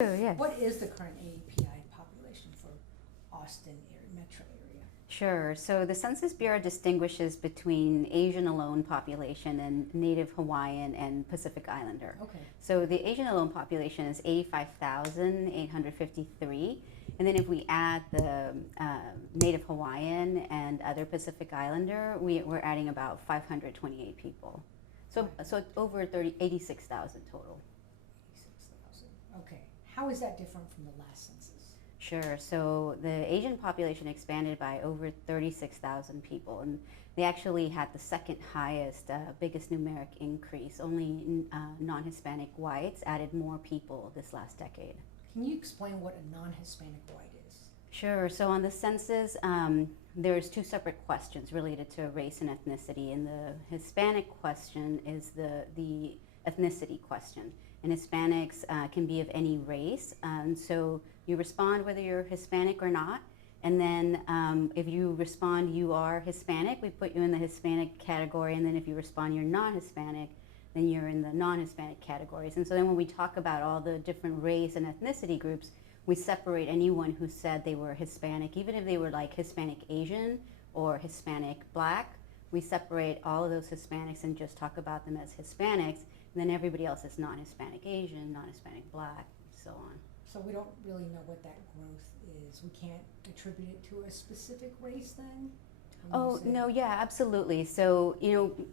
Yes. What is the current AAPI population for Austin area, metro area? Sure. So the Census Bureau distinguishes between Asian alone population and Native Hawaiian and Pacific Islander. Okay. So the Asian alone population is 85,853. And then if we add the Native Hawaiian and other Pacific Islander, we're adding about 528 people. So, Right. so over 86,000 total. 86,000. Okay. How is that different from the last census? Sure. So the Asian population expanded by over 36,000 people, and they actually had the second highest, biggest numeric increase. Only non-Hispanic whites added more people this last decade. Can you explain what a non-Hispanic white is? Sure. So on the census, there's two separate questions related to race and ethnicity, and the Hispanic question is the ethnicity question. And Hispanics can be of any race, and so you respond whether you're Hispanic or not. And then if you respond you are Hispanic, we put you in the Hispanic category. And then if you respond you're non-Hispanic, then you're in the non-Hispanic categories. And so then when we talk about all the different race and ethnicity groups, we separate anyone who said they were Hispanic, even if they were like Hispanic Asian or Hispanic Black. We separate all of those Hispanics and just talk about them as Hispanics. And then everybody else is non-Hispanic Asian, non-Hispanic Black, and so on. So we don't really know what that growth is. We can't attribute it to a specific race then? Oh, no, yeah, absolutely. So,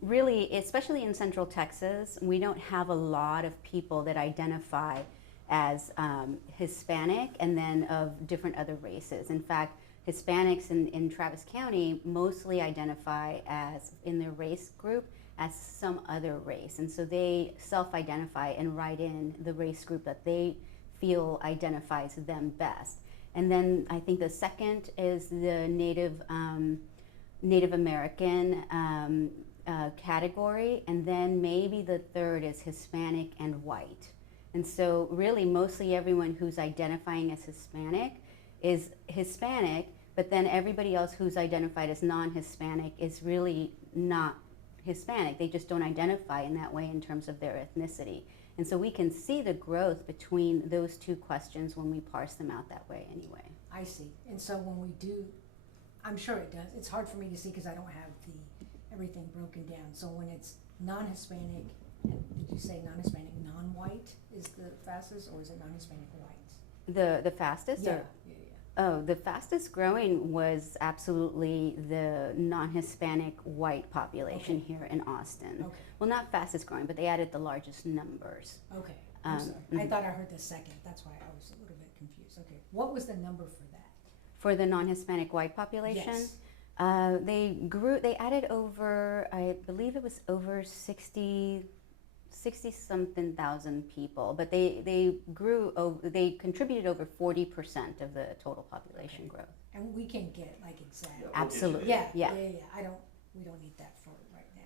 really, especially in Central Texas, we don't have a lot of people that identify as Hispanic and then of different other races. In fact, Hispanics in Travis County mostly identify as, in their race group, as some other race. And so they self-identify and write in the race group that they feel identifies them best. And then I think the second is the Native American category, and then maybe the third is Hispanic and white. And so really mostly everyone who's identifying as Hispanic is Hispanic, but then everybody else who's identified as non-Hispanic is really not Hispanic. They just don't identify in that way in terms of their ethnicity. And so we can see the growth between those two questions when we parse them out that way anyway. I see. And so when we do, I'm sure it does. It's hard for me to see because I don't have everything broken down. So when it's non-Hispanic, and did you say non-Hispanic, non-white is the fastest, or is it non-Hispanic white? The fastest? Yeah, or? Oh, the fastest growing was absolutely the non-Hispanic white population here in Austin. Okay. Well, not fastest growing, but they added the largest numbers. Okay. I'm sorry. I thought I heard the second. That's why I was a little bit confused. Okay. What was the number for that? For the non-Hispanic white population? Yes. They added over, I believe it was over 60-something thousand people, but they contributed over 40% of the total population growth. And we can get like exact. Absolutely. Yeah. Yeah. We don't need that for right now.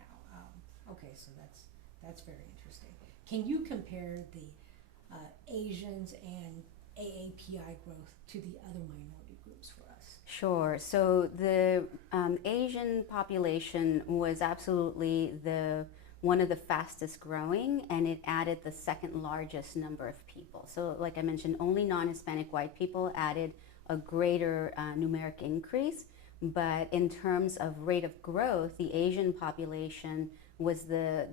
Okay, so that's very interesting. Can you compare the Asians and AAPI growth to the other minority groups for us? Sure. So the Asian population was absolutely one of the fastest growing, and it added the second largest number of people. So like I mentioned, only non-Hispanic white people added a greater numeric increase, but in terms of rate of growth, the Asian population was the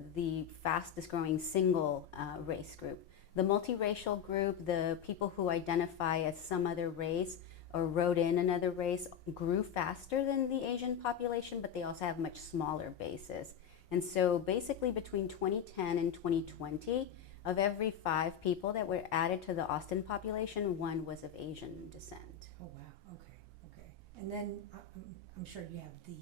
fastest growing single race group. The multiracial group, the people who identify as some other race or wrote in another race, grew faster than the Asian population, but they also have much smaller bases. And so basically between 2010 and 2020, of every 5 people that were added to the Austin population, 1 was of Asian descent. Oh, wow. Okay. And then I'm sure you have the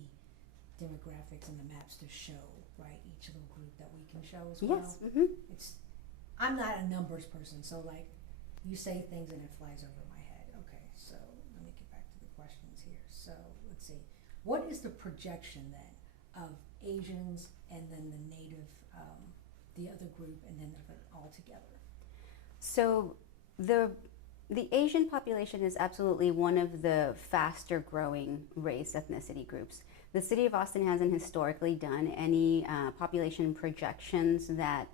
demographics and the maps to show, right, each little group that we can show as well? Yes. Mm-hmm. I'm not a numbers person, so like you say things and it flies over my head. Okay, so let me get back to the questions here. So let's see. What is the projection then of Asians and then the Native, the other group, and then all together? So the Asian population is absolutely one of the faster growing race ethnicity groups. The city of Austin hasn't historically done any population projections that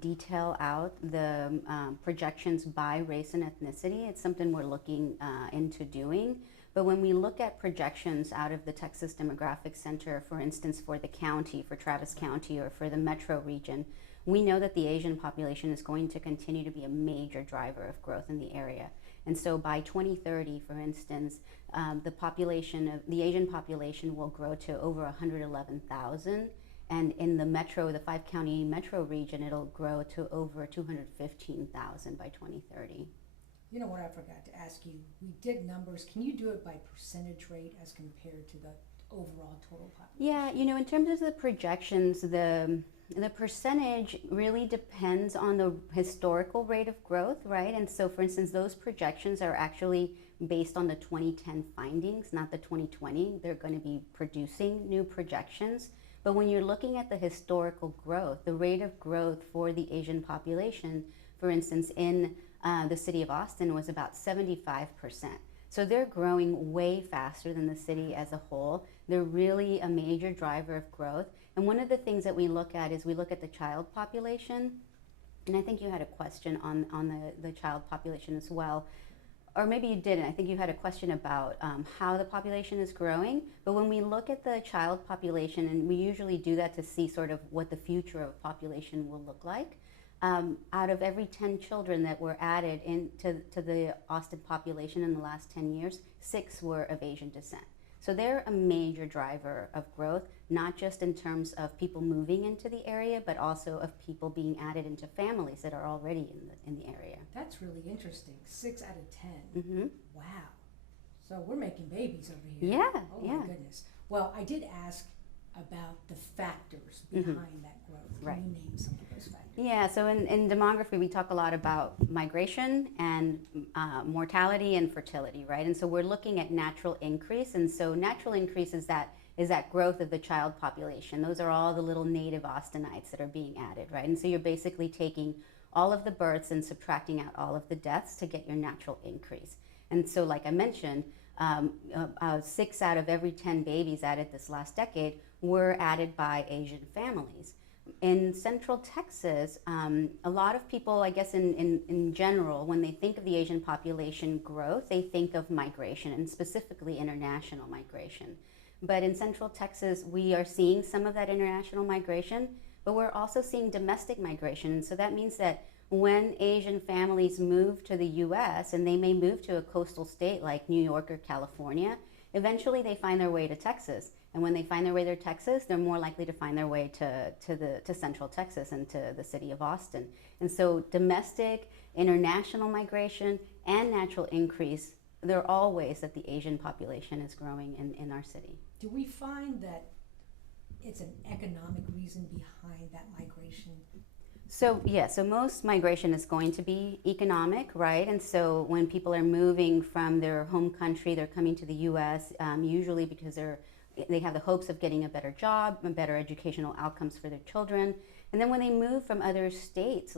detail out the projections by race and ethnicity. It's something we're looking into doing. But when we look at projections out of the Texas Demographic Center, for instance, for the county, for Travis County, or for the metro region, we know that the Asian population is going to continue to be a major driver of growth in the area. And so by 2030, for instance, the Asian population will grow to over 111,000. And in the 5-county metro region, it'll grow to over 215,000 by 2030. You know what I forgot to ask you? We did numbers. Can you do it by percentage rate as compared to the overall total population? Yeah, in terms of the projections, the percentage really depends on the historical rate of growth, right? And so, for instance, those projections are actually based on the 2010 findings, not the 2020. They're going to be producing new projections. But when you're looking at the historical growth, the rate of growth for the Asian population, for instance, in the city of Austin was about 75%. So they're growing way faster than the city as a whole. They're really a major driver of growth. And one of the things that we look at is we look at the child population. And I think you had a question on the child population as well. Or maybe you didn't. I think you had a question about how the population is growing. But when we look at the child population, and we usually do that to see sort of what the future of population will look like, out of every 10 children that were added into the Austin population in the last 10 years, 6 were of Asian descent. So they're a major driver of growth, not just in terms of people moving into the area, but also of people being added into families that are already in the area. That's really interesting. 6 out of 10. Mm-hmm. Wow. So we're making babies over here. Yeah. Oh my goodness. Well, I did ask about the factors behind that growth. Can you name some of those factors? Yeah, so in demography, we talk a lot about migration and mortality and fertility, right? And so we're looking at natural increase. And so natural increase is that growth of the child population. Those are all the little native Austinites that are being added, right? And so you're basically taking all of the births and subtracting out all of the deaths to get your natural increase. And so like I mentioned, 6 out of every 10 babies added this last decade were added by Asian families. In Central Texas, a lot of people, I guess in general, when they think of the Asian population growth, they think of migration, and specifically international migration. But in Central Texas, we are seeing some of that international migration, but we're also seeing domestic migration. And so that means that when Asian families move to the US, and they may move to a coastal state like New York or California, eventually they find their way to Texas. And when they find their way to Texas, they're more likely to find their way to Central Texas and to the city of Austin. And so domestic, international migration, and natural increase, they're all ways that the Asian population is growing in our city. Do we find that it's an economic reason behind that migration? So most migration is going to be economic, right? And so when people are moving from their home country, they're coming to the U.S. Usually because they have the hopes of getting a better job and better educational outcomes for their children. And then when they move from other states,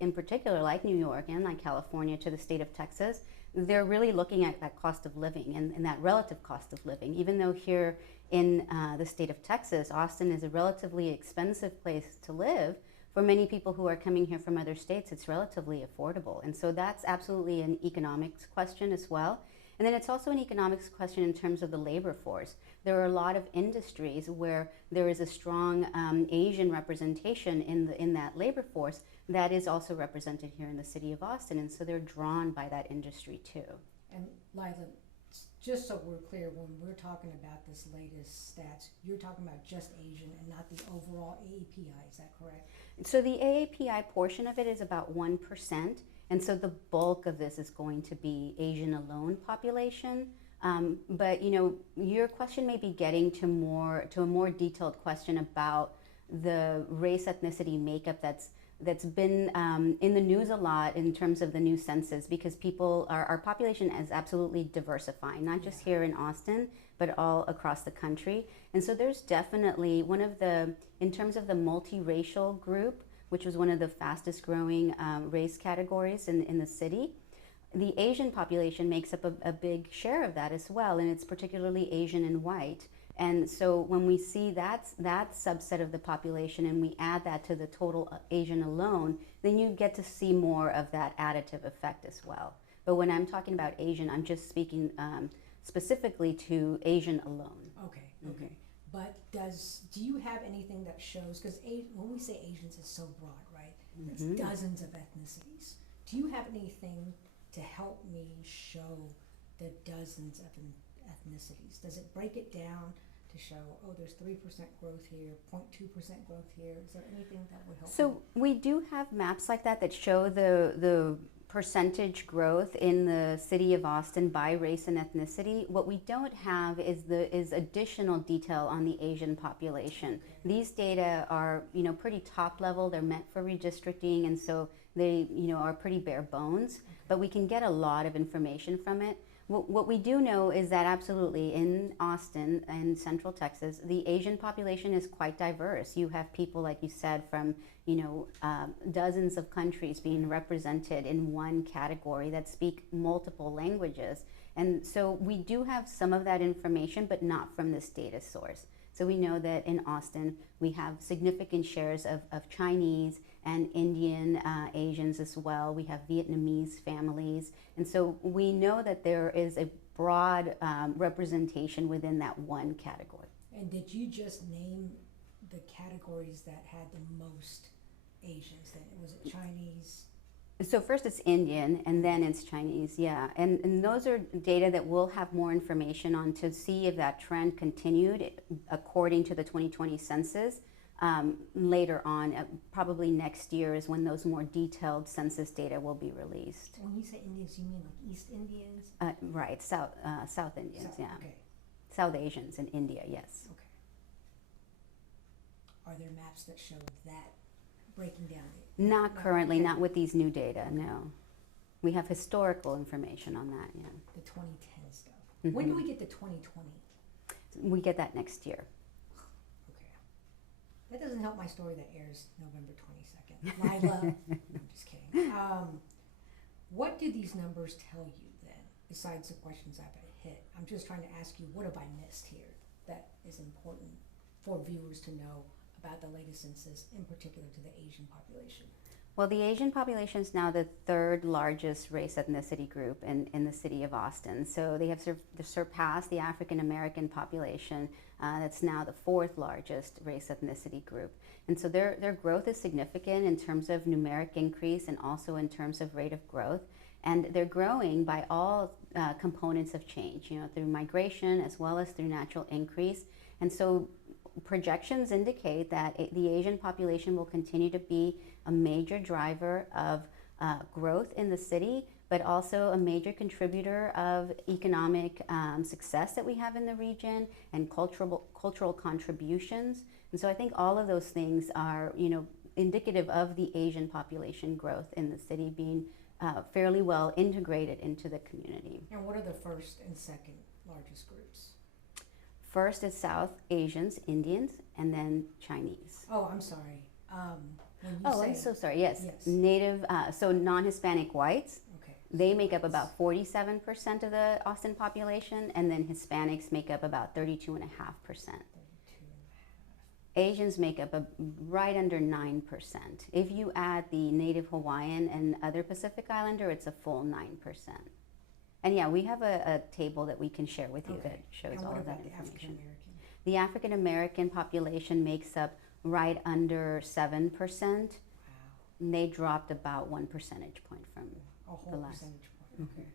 in particular like New York and like California, to the state of Texas, they're really looking at that cost of living and that relative cost of living. Even though here in the state of Texas, Austin is a relatively expensive place to live, for many people who are coming here from other states, it's relatively affordable. And so that's absolutely an economics question as well. And then it's also an economics question in terms of the labor force. There are a lot of industries where there is a strong Asian representation in that labor force that is also represented here in the city of Austin. And so they're drawn by that industry too. And Lila, just so we're clear, when we're talking about this latest stats, you're talking about just Asian and not the overall AAPI, is that correct? So the AAPI portion of it is about 1%. And so the bulk of this is going to be Asian alone population. But your question may be getting to a more detailed question about the race ethnicity makeup that's been in the news a lot in terms of the new census, because our population is absolutely diversifying, not just here in Austin, but all across the country. And so there's definitely in terms of the multiracial group, which was one of the fastest growing race categories in the city, the Asian population makes up a big share of that as well, and it's particularly Asian and white. And so when we see that subset of the population and we add that to the total Asian alone, then you get to see more of that additive effect as well. But when I'm talking about Asian, I'm just speaking specifically to Asian alone. Okay, okay. But do you have anything that shows, because when we say Asians, it's so broad, right? It's dozens of ethnicities. Do you have anything to help me show the dozens of ethnicities? Does it break it down to show, oh, there's 3% growth here, 0.2% growth here? Is there anything that would help? So we do have maps like that show the percentage growth in the city of Austin by race and ethnicity. What we don't have is additional detail on the Asian population. Okay. These data are pretty top level. They're meant for redistricting, and so they are pretty bare bones. But we can get a lot of information from it. What we do know is that absolutely in Austin and Central Texas, the Asian population is quite diverse. You have people, like you said, from dozens of countries being represented in one category that speak multiple languages. And so we do have some of that information, but not from this data source. So we know that in Austin, we have significant shares of Chinese and Indian Asians as well. We have Vietnamese families. And so we know that there is a broad representation within that one category. And did you just name the categories that had the most Asians then? Was it Chinese? So first it's Indian and then it's Chinese, yeah. And those are data that we'll have more information on to see if that trend continued according to the 2020 census later on. Probably next year is when those more detailed census data will be released. When you say Indians, you mean like East Indians? Right, South Indians, yeah. Okay. South Asians in India, yes. Okay. Are there maps that show that breaking down? Not currently, not with these new data, no. We have historical information on that, yeah. The 2010 stuff. When do we get the 2020? We get that next year. Okay. That doesn't help my story that airs November 22nd. Lila, no, I'm just kidding. What do these numbers tell you then, besides the questions I've hit? I'm just trying to ask you, what have I missed here that is important for viewers to know about the latest census, in particular to the Asian population? Well, the Asian population is now the third largest race ethnicity group in the city of Austin. So they have surpassed the African American population. That's now the fourth largest race ethnicity group. And so their growth is significant in terms of numeric increase and also in terms of rate of growth. And they're growing by all components of change, through migration as well as through natural increase. And so projections indicate that the Asian population will continue to be a major driver of growth in the city, but also a major contributor of economic success that we have in the region and cultural contributions. And so I think all of those things are, indicative of the Asian population growth in the city being fairly well integrated into the community. And what are the first and second largest groups? First is South Asians, Indians, and then Chinese. Oh, I'm sorry. I'm so sorry. Yes. Native, so non-Hispanic whites. Okay. They make up about 47% of the Austin population, and then Hispanics make up about 32.5%. Asians make up right under 9%. If you add the Native Hawaiian and other Pacific Islander, it's a full 9%. And yeah, we have a table that we can share with you that shows all of that information. The African American population makes up right under 7%. Wow. And they dropped about 1 percentage point from a whole the last. percentage point. Okay.